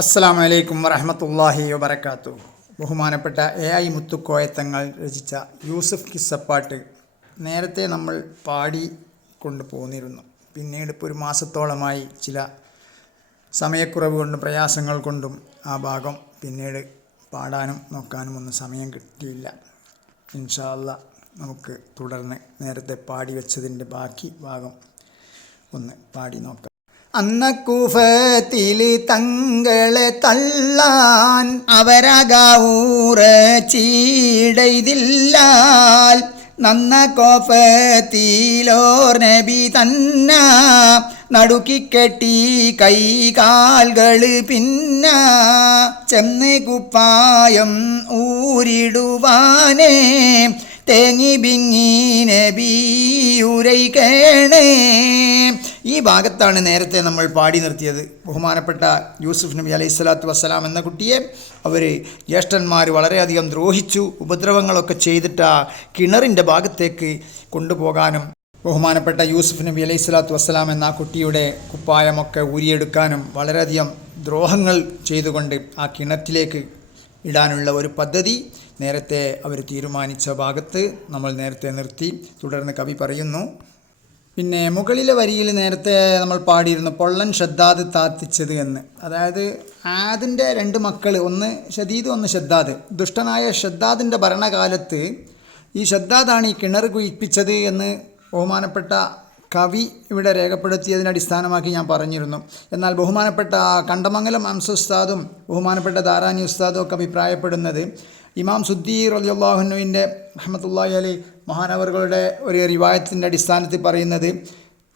അസ്സാം വലൈക്കും വരഹമത്തല്ലാഹി വബർക്കാത്തു ബഹുമാനപ്പെട്ട എ ഐ മുത്തുക്കോയത്തങ്ങൾ രചിച്ച യൂസഫ് കിസ്സപ്പാട്ട് നേരത്തെ നമ്മൾ പാടി കൊണ്ടു പോന്നിരുന്നു. പിന്നീട് ഇപ്പോൾ ഒരു മാസത്തോളമായി ചില സമയക്കുറവ് കൊണ്ടും പ്രയാസങ്ങൾ കൊണ്ടും ആ ഭാഗം പിന്നീട് പാടാനും നോക്കാനും ഒന്നും സമയം കിട്ടിയില്ല. ഇൻഷാല്ല നമുക്ക് തുടർന്ന് നേരത്തെ പാടി വെച്ചതിന്റെ ബാക്കി ഭാഗം ഒന്ന് പാടി നോക്കാം. അന്നക്കൂഫത്തിൽ തങ്ങളെ തള്ളാൻ അവരകൂറ ചീടയിതില്ലാൽ നന്ന കോഫത്തിലോർ നബി തന്ന നടുക്കിക്കെട്ടി കാൽകൾ പിന്ന ചെന്ന് കുപ്പായം ഊരിടുവാനേ തേങ്ങി ബിങ്ങി നബിയുരൈ കേണേ ഈ ഭാഗത്താണ് നേരത്തെ നമ്മൾ പാടി നിർത്തിയത്. ബഹുമാനപ്പെട്ട യൂസുഫ് നബി അലൈഹി സ്വലാത്തു വസ്സലാം എന്ന കുട്ടിയെ അവർ ജ്യേഷ്ഠന്മാർ വളരെയധികം ദ്രോഹിച്ചു ഉപദ്രവങ്ങളൊക്കെ ചെയ്തിട്ട് ആ കിണറിന്റെ ഭാഗത്തേക്ക് കൊണ്ടുപോകാനും ബഹുമാനപ്പെട്ട യൂസുഫ് നബി അലൈഹി സ്വലാത്തു വസ്സലാം എന്ന ആ കുട്ടിയുടെ കുപ്പായമൊക്കെ ഊരിയെടുക്കാനും വളരെയധികം ദ്രോഹങ്ങൾ ചെയ്തുകൊണ്ട് ആ കിണറ്റിലേക്ക് ഇടാനുള്ള ഒരു പദ്ധതി നേരത്തെ അവർ തീരുമാനിച്ച ഭാഗത്ത് നമ്മൾ നേരത്തെ നിർത്തി. തുടർന്ന് കവി പറയുന്നു പിന്നെ മുകളിലെ വരിയിൽ നേരത്തെ നമ്മൾ പാടിയിരുന്നു പൊള്ളൻ ഷദ്ദാദ് താത്തിച്ചത് എന്ന്. അതായത് ആദിന്റെ രണ്ട് മക്കൾ ഒന്ന് ഷദീദ് ഒന്ന് ഷദ്ദാദ്. ദുഷ്ടനായ ഷദ്ദാദിന്റെ ഭരണകാലത്ത് ഈ ഷദ്ദാദാണ് ഈ കിണർ കുയിപ്പിച്ചത് എന്ന് ബഹുമാനപ്പെട്ട കവി ഇവിടെ രേഖപ്പെടുത്തിയതിനെ അടിസ്ഥാനമാക്കി ഞാൻ പറഞ്ഞിരുന്നു. എന്നാൽ ബഹുമാനപ്പെട്ട കണ്ടമംഗലം അംസ് ഉസ്താദും ബഹുമാനപ്പെട്ട ദാറാനി ഉസ്താദും ഒക്കെ അഭിപ്രായപ്പെടുന്നത് ഇമാം സുദ്ദീർ അലിയുള്ളാഹുനുവിന്റെ അഹമ്മത്തുല്ലാഹി അലി മഹാനവറുകളുടെ ഒരു റിവായത്തിന്റെ അടിസ്ഥാനത്തിൽ പറയുന്നത്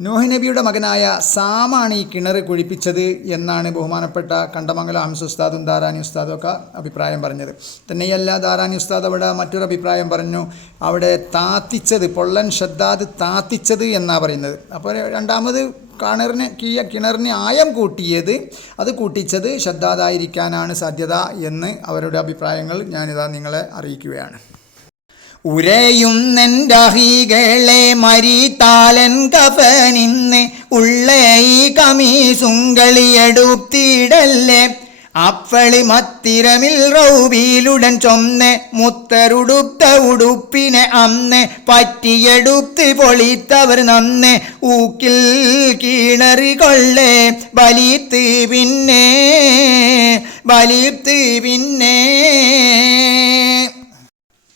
നോഹി നബിയുടെ മകനായ സാമാണ് ഈ കിണർ കുഴിപ്പിച്ചത് എന്നാണ് ബഹുമാനപ്പെട്ട കണ്ടമംഗലം ഹംസ ഉസ്താദും ദാരാനി ഉസ്താദും ഒക്കെ അഭിപ്രായം പറഞ്ഞത്. തന്നെയല്ല ദാരാനി ഉസ്താദ് അവിടെ മറ്റൊരു അഭിപ്രായം പറഞ്ഞു അവിടെ താത്തിച്ചത് പൊള്ളൻ ഷദ്ദാദ് താത്തിച്ചത് എന്നാണ് പറയുന്നത്. അപ്പോൾ രണ്ടാമത് കിണറിന് കീയ കിണറിന് ആയം കൂട്ടിയത് അത് കൂട്ടിച്ചത് ശ്രദ്ധാതായിരിക്കാനാണ് സാധ്യത എന്ന് അവരുടെ അഭിപ്രായങ്ങൾ ഞാനിതാ നിങ്ങളെ അറിയിക്കുകയാണ്. ഉരയുന്നെന്റഹികളെ മരിത്താലൻ കഫനിന്ന് ഉള്ളേ ഈ കമീസുങ്കളിയെടുത്തിടല്ലേ അപ്പളി മത്തിരമിൽ റൗബിയിലുടൻ ചൊന്ന് മുത്തരുടുത്ത ഉടുപ്പിനെ അന്ന് പറ്റിയെടുത്ത് പൊളിത്തവർ നന്ന് ഊക്കിൽ കീണറി കൊള്ളേ. ബലിത്ത് പിന്നെ ബലിത്ത് പിന്നെ.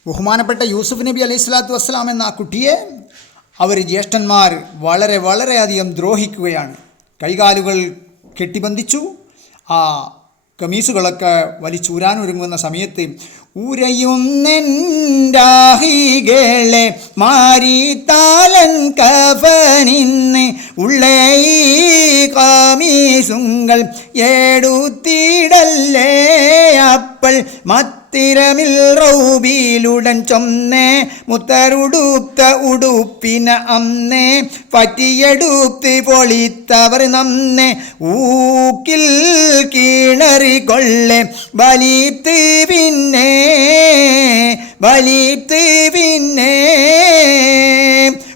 ബഹുമാനപ്പെട്ട യൂസുഫ് നബി അലൈഹി സ്വലാത്തു വസ്സലാം എന്ന ആ കുട്ടിയെ അവർ ജ്യേഷ്ഠന്മാർ വളരെ വളരെയധികം ദ്രോഹിക്കുകയാണ്. കൈകാലുകൾ കെട്ടിബന്ധിച്ചു. ആ കമീസുകളൊക്കെ വലിച്ചൂരാനൊരുങ്ങുന്ന സമയത്ത് ഉരയുന്നെന്റാഹികളെ മാരിത്താലൻ കഫനിന്ന് ഉള്ളേ കാമീസുങ്ങൾ ഏടുത്തിടല്ലേ അപ്പൾ മത്തിരമിൽ റൗബിയിലുടൻ ചൊന്നേ മുത്തരുടുത്ത ഉടുപ്പിന അന്നേ പറ്റിയെടുത്ത് പൊളിത്തവർ നന്നേ ഊക്കിൽ കീണറികൊള്ളെ വലിത്ത് പിന്നെ വലിത്ത് പിന്നെ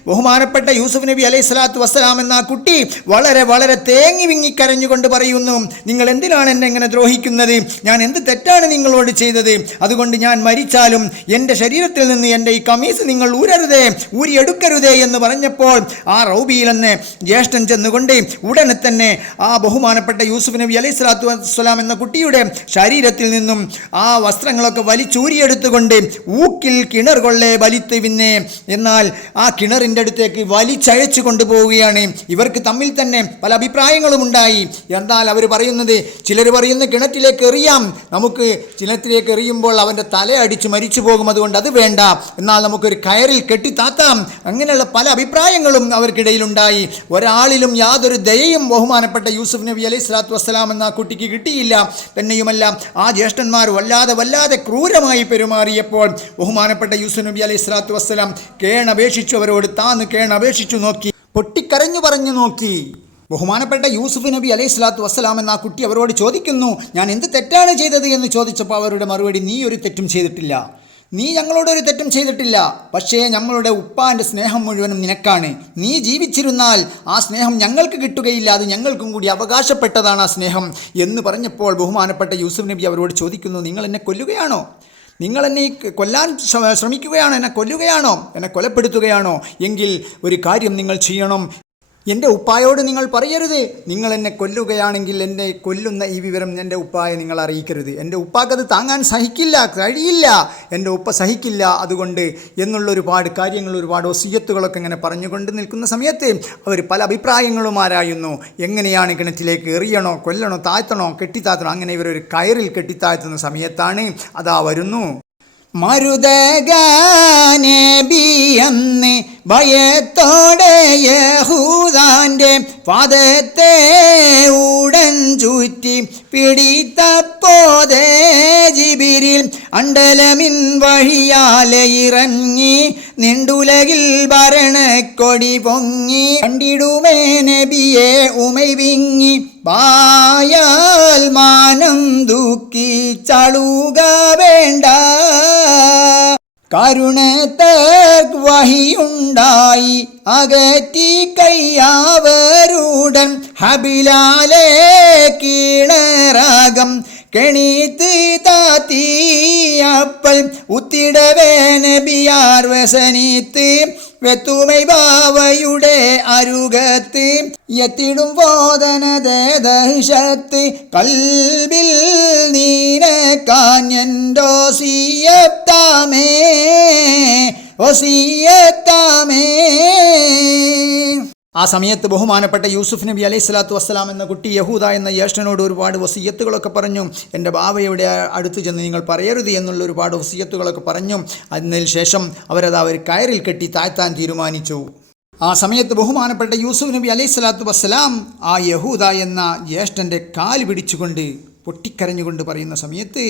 ബഹുമാനപ്പെട്ട യൂസുഫ് നബി അലൈഹി സ്വലാത്തു വസ്സലാം എന്ന കുട്ടി വളരെ വളരെ തേങ്ങി വിങ്ങി കരഞ്ഞുകൊണ്ട് പറയുന്നു നിങ്ങൾ എന്തിനാണ് എന്നെ ഇങ്ങനെ ദ്രോഹിക്കുന്നത്? ഞാൻ എന്ത് തെറ്റാണ് നിങ്ങളോട് ചെയ്തത്? അതുകൊണ്ട് ഞാൻ മരിച്ചാലും എന്റെ ശരീരത്തിൽ നിന്ന് എന്റെ ഈ കമീസ് നിങ്ങൾ ഊരരുതേ ഊരിയെടുക്കരുതേ എന്ന് പറഞ്ഞപ്പോൾ ആ റൗബിയിലെന്ന് ജ്യേഷ്ഠൻ ചെന്നുകൊണ്ട് ഉടനെ തന്നെ ആ ബഹുമാനപ്പെട്ട യൂസുഫ് നബി അലൈഹി സ്വലാത്തു വസ്സലാം എന്ന കുട്ടിയുടെ ശരീരത്തിൽ നിന്നും ആ വസ്ത്രങ്ങളൊക്കെ വലിച്ചൂരിയെടുത്തുകൊണ്ട് ഊക്കിൽ കിണർ കൊള്ളേ വലിത്ത് പിന്നെ. എന്നാൽ ആ കിണറിന്റെ അടുത്തേക്ക് വലിച്ചഴച്ചു കൊണ്ടുപോവുകയാണ്. ഇവർക്ക് തമ്മിൽ തന്നെ പല അഭിപ്രായങ്ങളും ഉണ്ടായി. എന്നാൽ അവർ പറയുന്നത് ചിലർ പറയുന്ന കിണറ്റിലേക്ക് എറിയാം. നമുക്ക് കിണറ്റിലേക്ക് എറിയുമ്പോൾ അവന്റെ തല അടിച്ച് മരിച്ചു പോകും. അതുകൊണ്ട് അത് വേണ്ട. എന്നാൽ നമുക്കൊരു കയറിൽ കെട്ടിത്താത്താം. അങ്ങനെയുള്ള പല അഭിപ്രായങ്ങളും അവർക്കിടയിലുണ്ടായി. ഒരാളിലും യാതൊരു ദയയും ബഹുമാനപ്പെട്ട യൂസുഫ് നബി അലൈഹി സ്വലാത്തു വസ്സലാം എന്ന കുട്ടിക്ക് കിട്ടിയില്ല. തന്നെയുമല്ല ആ ജ്യേഷ്ഠന്മാർ വല്ലാതെ വല്ലാതെ ക്രൂരമായി പെരുമാറിയപ്പോൾ ബഹുമാനപ്പെട്ട യൂസു നബി അലൈഹി സ്വലാത്തു വസ്സലാം കേണപേക്ഷിച്ചു അവരോട് താന്ന് കേണപേക്ഷിച്ചു നോക്കി പൊട്ടിക്കരഞ്ഞു പറഞ്ഞു നോക്കി. ബഹുമാനപ്പെട്ട യൂസുഫ് നബി അലൈഹി സ്വലാത്തു വസ്സലാം എന്ന ആ കുട്ടി അവരോട് ചോദിക്കുന്നു ഞാൻ എന്ത് തെറ്റാണ് ചെയ്തത്? എന്ന് ചോദിച്ചപ്പോൾ അവരുടെ മറുപടി നീ ഒരു തെറ്റും ചെയ്തിട്ടില്ല. നീ ഞങ്ങളോട് ഒരു തെറ്റും ചെയ്തിട്ടില്ല. പക്ഷേ ഞങ്ങളുടെ ഉപ്പാന്റെ സ്നേഹം മുഴുവനും നിനക്കാണ്. നീ ജീവിച്ചിരുന്നാൽ ആ സ്നേഹം ഞങ്ങൾക്ക് കിട്ടുകയില്ല. അത് ഞങ്ങൾക്കും കൂടി അവകാശപ്പെട്ടതാണ് ആ സ്നേഹം. എന്ന് പറഞ്ഞപ്പോൾ ബഹുമാനപ്പെട്ട യൂസുഫ് നബി അവരോട് ചോദിക്കുന്നു നിങ്ങൾ എന്നെ കൊല്ലുകയാണോ? നിങ്ങൾ എന്നെ കൊല്ലാൻ ശ്രമിക്കുകയാണോ? എന്നെ കൊല്ലുകയാണോ? എന്നെ കൊലപ്പെടുത്തുകയാണോ? എങ്കിൽ ഒരു കാര്യം നിങ്ങൾ ചെയ്യണം. എന്റെ ഉപ്പായോട് നിങ്ങൾ പറയരുത്. നിങ്ങൾ എന്നെ കൊല്ലുകയാണെങ്കിൽ എന്നെ കൊല്ലുന്ന ഈ വിവരം എന്റെ ഉപ്പായെ നിങ്ങൾ അറിയിക്കരുത്. എന്റെ ഉപ്പാക്കത് താങ്ങാൻ സഹിക്കില്ല കഴിയില്ല. എന്റെ ഉപ്പ സഹിക്കില്ല അതുകൊണ്ട് എന്നുള്ള ഒരുപാട് കാര്യങ്ങൾ ഒരുപാട് ഒസിയത്തുകളൊക്കെ ഇങ്ങനെ പറഞ്ഞുകൊണ്ട് നിൽക്കുന്ന സമയത്ത് അവർ പല അഭിപ്രായങ്ങളും ആരായുന്നു. എങ്ങനെയാണ് കിണറ്റിലേക്ക് എറിയണോ കൊല്ലണോ താഴ്ത്തണോ കെട്ടിത്താഴ്ത്തണോ അങ്ങനെ ഇവരൊരു കയറിൽ കെട്ടിത്താഴ്ത്തുന്ന സമയത്താണ് അതാ വരുന്നു. മരുതഗാനബിയെന്ന് ഭയത്തോടെ യഹൂദാന്റെ പദത്തെ ഉടൻ ചുറ്റി പിടിത്തപ്പോതേ ജിബിരിൽ അണ്ടലമിൻ വഴിയാലെ ഇറങ്ങി നിണ്ടുലകിൽ ഭരണക്കൊടി പൊങ്ങി കണ്ടിടുമേ നബിയെ ഉമൈ വിങ്ങി പായാൽ മാനം ദുഃഖി ചളുക വേണ്ട വഹിയുണ്ടായി. അകറ്റി കയ്യാവരുടൻ ഹബിലാലെ കീണറാകം കെണീത്ത് താത്തിയപ്പൽ ഉത്തിടവേ നബിയാർ വ്യസനിത്ത് വെത്തുമൈ ബാവയുടെ അരുകത്ത് എത്തിടും ബോധനതേ ദഹശത്ത് കൽബിൽ നീനക്കാഞ്ഞോ സിയത്താമേ ഒസിയത്താമേ ആ സമയത്ത് ബഹുമാനപ്പെട്ട യൂസുഫ് നബി അലൈഹി സ്വലാത്തു വസ്സലാം എന്ന കുട്ടി യഹൂദ എന്ന ജ്യേഷ്ഠനോട് ഒരുപാട് വസീയത്തുകളൊക്കെ പറഞ്ഞു എന്റെ ബാവയുടെ അടുത്ത് ചെന്ന് നിങ്ങൾ പറയരുത് എന്നുള്ള ഒരുപാട് വസീയത്തുകളൊക്കെ പറഞ്ഞു. അതിനു ശേഷം അവരത് അവർ കയറിൽ കെട്ടി താഴ്ത്താൻ തീരുമാനിച്ചു. ആ സമയത്ത് ബഹുമാനപ്പെട്ട യൂസുഫ് നബി അലൈഹി സ്വലാത്തു വസ്സലാം ആ യഹൂദ എന്ന ജ്യേഷ്ഠന്റെ കാൽ പിടിച്ചുകൊണ്ട് പൊട്ടിക്കരഞ്ഞുകൊണ്ട് പറയുന്ന സമയത്ത്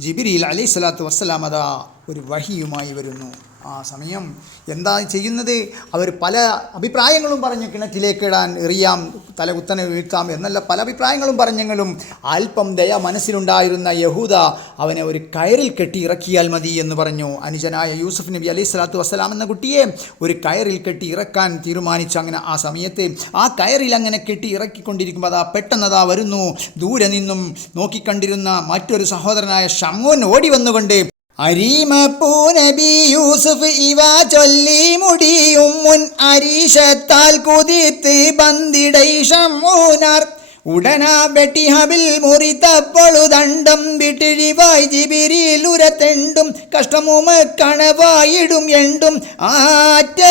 ജിബിരിയിൽ അലൈഹി സ്വലാത്തു വസ്സലാം അതാ ഒരു വഹിയുമായി വരുന്നു. ആ സമയം എന്താ ചെയ്യുന്നത്? അവർ പല അഭിപ്രായങ്ങളും പറഞ്ഞ് കിണറ്റിലേക്ക് ഇടാൻ എറിയാം തലകുത്തനെ വീഴ്ത്താം എന്നല്ല പല അഭിപ്രായങ്ങളും പറഞ്ഞെങ്കിലും അല്പം ദയ മനസ്സിലുണ്ടായിരുന്ന യഹൂദ അവനെ ഒരു കയറിൽ കെട്ടി ഇറക്കിയാൽ മതി എന്ന് പറഞ്ഞു. അനുജനായ യൂസഫ് നബി അലൈഹി സ്വലാത്തു വസ്സലാം എന്ന കുട്ടിയെ ഒരു കയറിൽ കെട്ടി ഇറക്കാൻ തീരുമാനിച്ചു. അങ്ങനെ ആ സമയത്ത് ആ കയറിൽ അങ്ങനെ കെട്ടി ഇറക്കിക്കൊണ്ടിരിക്കുമ്പോൾ അതാ പെട്ടെന്നതാ വരുന്നു. ദൂരെ നിന്നും നോക്കിക്കണ്ടിരുന്ന മറ്റൊരു സഹോദരനായ ഷമോൻ ഓടി വന്നുകൊണ്ട് അരീമപ്പൂനബി യൂസുഫ് ഇവ ചൊല്ലി മുടിയും മുൻ അരീശത്താൽ കുതിർത്ത് ബന്ദിടൈ ഷമ്മൂനാർ ഉടനാ വെട്ടി ഹബിൽ മുറിത്തപ്പൊളു ദണ്ഡം വിട്ടിഴിവായി ജിബിരിയിലുരത്തെണ്ടും കഷ്ടമുമ കണവായിടും എണ്ടും. ആറ്റത്താരുളരെ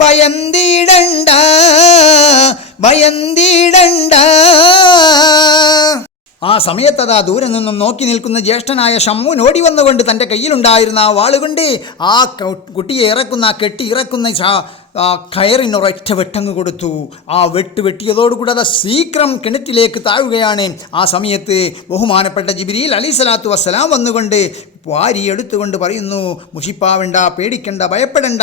ഭയം തീടണ്ട ഭയം തീടണ്ട ആ സമയത്തതാ ദൂരെ നിന്നും നോക്കി നിൽക്കുന്ന ജ്യേഷ്ഠനായ ഷമ്മൂൻ ഓടി വന്നുകൊണ്ട് തന്റെ കയ്യിലുണ്ടായിരുന്ന ആ വാളുകൊണ്ട് ആ കുട്ടിയെ ഇറക്കുന്ന ആ കെട്ടി ഇറക്കുന്ന കയറിനൊരൊറ്റ വെട്ടങ്ങ് കൊടുത്തു. ആ വെട്ട് വെട്ടിയതോടുകൂടെ അത് ശീഘ്രം കിണറ്റിലേക്ക് താഴുകയാണ്. ആ സമയത്ത് ബഹുമാനപ്പെട്ട ജിബിരിയിൽ അലി സലാത്തു വസ്സലാം വന്നുകൊണ്ട് വാരി എടുത്തുകൊണ്ട് പറയുന്നു മുഷിപ്പാവണ്ട പേടിക്കണ്ട ഭയപ്പെടണ്ട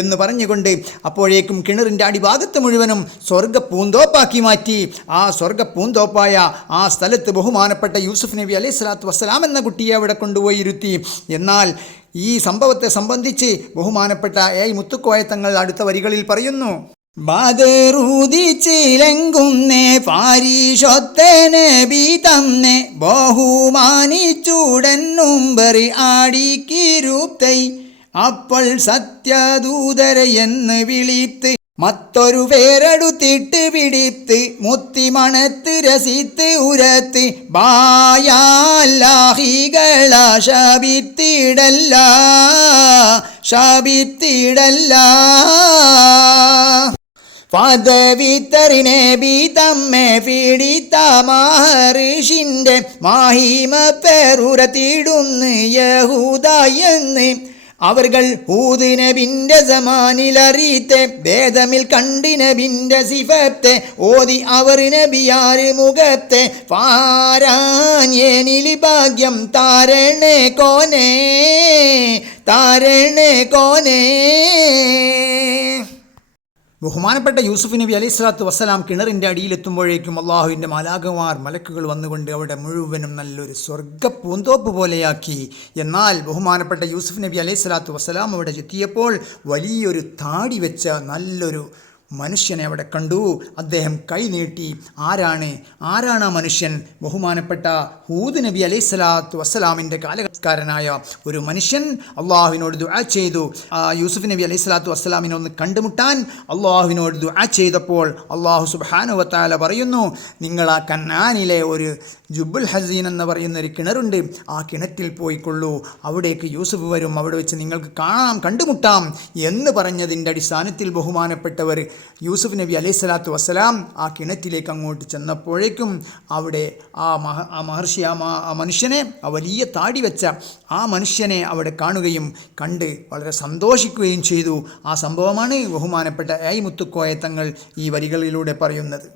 എന്ന് പറഞ്ഞുകൊണ്ട് അപ്പോഴേക്കും കിണറിന്റെ അടിഭാഗത്ത് മുഴുവനും സ്വർഗ പൂന്തോപ്പാക്കി മാറ്റി. ആ സ്വർഗ പൂന്തോപ്പായ ആ സ്ഥലത്ത് ബഹുമാനപ്പെട്ട യൂസുഫ് നബി അലൈഹി സ്വലാത്തു വസ്സലാം എന്ന കുട്ടിയെ അവിടെ കൊണ്ടുപോയി ഇരുത്തി. എന്നാൽ ഈ സംഭവത്തെ സംബന്ധിച്ച് ബഹുമാനപ്പെട്ട എ മുത്തുക്കോയത്തങ്ങൾ അടുത്ത വരികളിൽ പറയുന്നു ബദറൂതിച്ചിലങ്കുന്നേ പാരീഷൊത്തനെ ബീതന്നെ ബഹുമാനിച്ചുടന്നുംബറി ആടിക്കിരുത്തൈ. അപ്പോൾ സത്യദൂതര എന്ന് വിളിത്ത് മറ്റൊരു പേരെടുത്തിട്ട് പിടിത്ത് മുത്തി മണത്ത് രസിത്ത് ഉരത്ത് ശപിത്തിടല്ല ശപിത്തിടല്ല. പദവിത്തറിനെ ബീതമ്മെ പീഡിത്ത മഹർഷിന്റെ മാഹിമ പേറുരത്തിടുന്ന് യഹൂദയെന്ന് അവർകൾ ഹൂദിനബിന്റെ സമാനിലറിയത്തെ വേദമിൽ കണ്ടിനബിന്റെ സിഫത്തെ ഓതി അവർ നബിയാറ് മുഖത്തെ പാരാഞ്ഞേനിലി ഭാഗ്യം താരണേ കോനേ താരണേ കോനേ. ബഹുമാനപ്പെട്ട യൂസുഫ് നബി അലൈഹി സ്വലാത്തു വസ്സലാം കിണറിന്റെ അടിയിലെത്തുമ്പോഴേക്കും അള്ളാഹുവിന്റെ മലാകുമാർ മലക്കുകൾ വന്നുകൊണ്ട് അവിടെ മുഴുവനും നല്ലൊരു സ്വർഗ പൂന്തോപ്പ് പോലെയാക്കി. എന്നാൽ ബഹുമാനപ്പെട്ട യൂസുഫ് നബി അലൈഹി സ്വലാത്തു വസ്സലാം അവിടെ എത്തിയപ്പോൾ വലിയൊരു താടി വെച്ച നല്ലൊരു മനുഷ്യനെ അവിടെ കണ്ടു. അദ്ദേഹം കൈ നീട്ടി ആരാണ്? ആരാണ് ആ മനുഷ്യൻ? ബഹുമാനപ്പെട്ട ഹൂദ് നബി അലൈഹി സ്വലാത്തു വസ്സലാമിന്റെ കാലകാരനായ ഒരു മനുഷ്യൻ അള്ളാഹുവിനോട് ദുആ ചെയ്തു. യൂസുഫ് നബി അലൈഹി സ്വലാത്തു വസ്സലാമിനെ ഒന്ന് കണ്ടുമുട്ടാൻ അള്ളാഹുവിനോട് ദുആ ചെയ്തപ്പോൾ അള്ളാഹു സുബാനുവത്താല പറയുന്നു നിങ്ങൾ ആ കന്നാനിലെ ഒരു ജുബുൽ ഹസീൻ എന്ന് പറയുന്ന ഒരു കിണറുണ്ട് ആ കിണറ്റിൽ പോയിക്കൊള്ളൂ. അവിടേക്ക് യൂസുഫ് വരും അവിടെ വെച്ച് നിങ്ങൾക്ക് കാണാം കണ്ടുമുട്ടാം എന്ന് പറഞ്ഞതിന്റെ അടിസ്ഥാനത്തിൽ ബഹുമാനപ്പെട്ടവർ യൂസുഫ് നബി അലൈഹി സ്വലാത്തു വസ്സലാം ആ കിണറ്റിലേക്ക് അങ്ങോട്ട് ചെന്നപ്പോഴേക്കും അവിടെ ആ മഹ ആ മഹർഷി ആ ആ മനുഷ്യനെ ആ വലിയ താടി വെച്ച ആ മനുഷ്യനെ അവിടെ കാണുകയും കണ്ട് വളരെ സന്തോഷിക്കുകയും ചെയ്തു. ആ സംഭവമാണ് ബഹുമാനപ്പെട്ട ഐ മുത്തുക്കോയ തങ്ങൾ ഈ വരികളിലൂടെ പറയുന്നത്.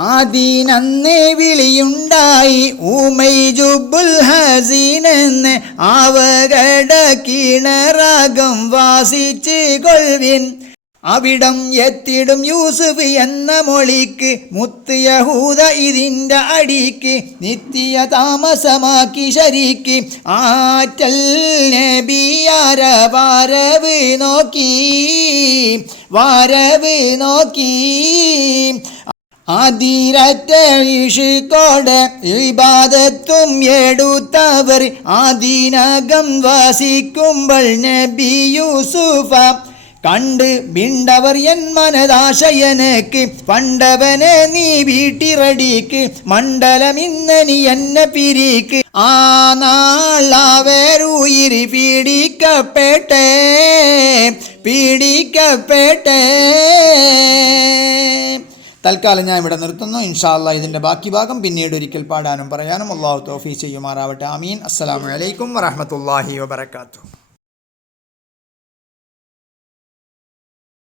ആദീനന്നേ വിളിയുണ്ടായി ഊമൈ ജുബുൽ ഹസീനെന്ന് ആവകട കിണറാകം വാസിച്ച് കൊൾവിൻ അവിടം എത്തിടും യൂസുഫ് എന്ന മൊളിക്ക് മുത്ത് യഹൂദ ഇതിന്റെ അടിക്ക് നിത്യ താമസമാക്കി ശരിക്ക്. ആറ്റൽ നബിയാര വാരവ് നോക്കി വാരവ് നോക്കി. ആദിരറ്റ ഇഷിക്കോടെ ഇബാദത്തും എടുത്തവർ ആദിനകം വാസിക്കുമ്പോൾ നബി യൂസുഫ കണ്ട് മിണ്ടവർ എൻ മനദാശയനക്ക് പണ്ടവനെ നീ വീട്ടിറടിക്ക് മണ്ഡലം ഇന്നനി എന്നെ പിരിക്ക്. ആ നാളവരുയിരി പീഡിക്കപ്പെട്ടേ പീഡിക്കപ്പെട്ടേ. തൽക്കാലം ഞാൻ ഇവിടെ നിർത്തുന്നു. ഇൻഷാല്ല ഇതിന്റെ ബാക്കി ഭാഗം പിന്നീട് ഒരിക്കൽ പാടാനും പറയാനും അള്ളാഹു തോഫീ ചെയ്യുമാറാവട്ടെ. അമീൻ അസ്സലാമു അലൈക്കും വറഹമത്തല്ലാഹി വബർക്കാത്തു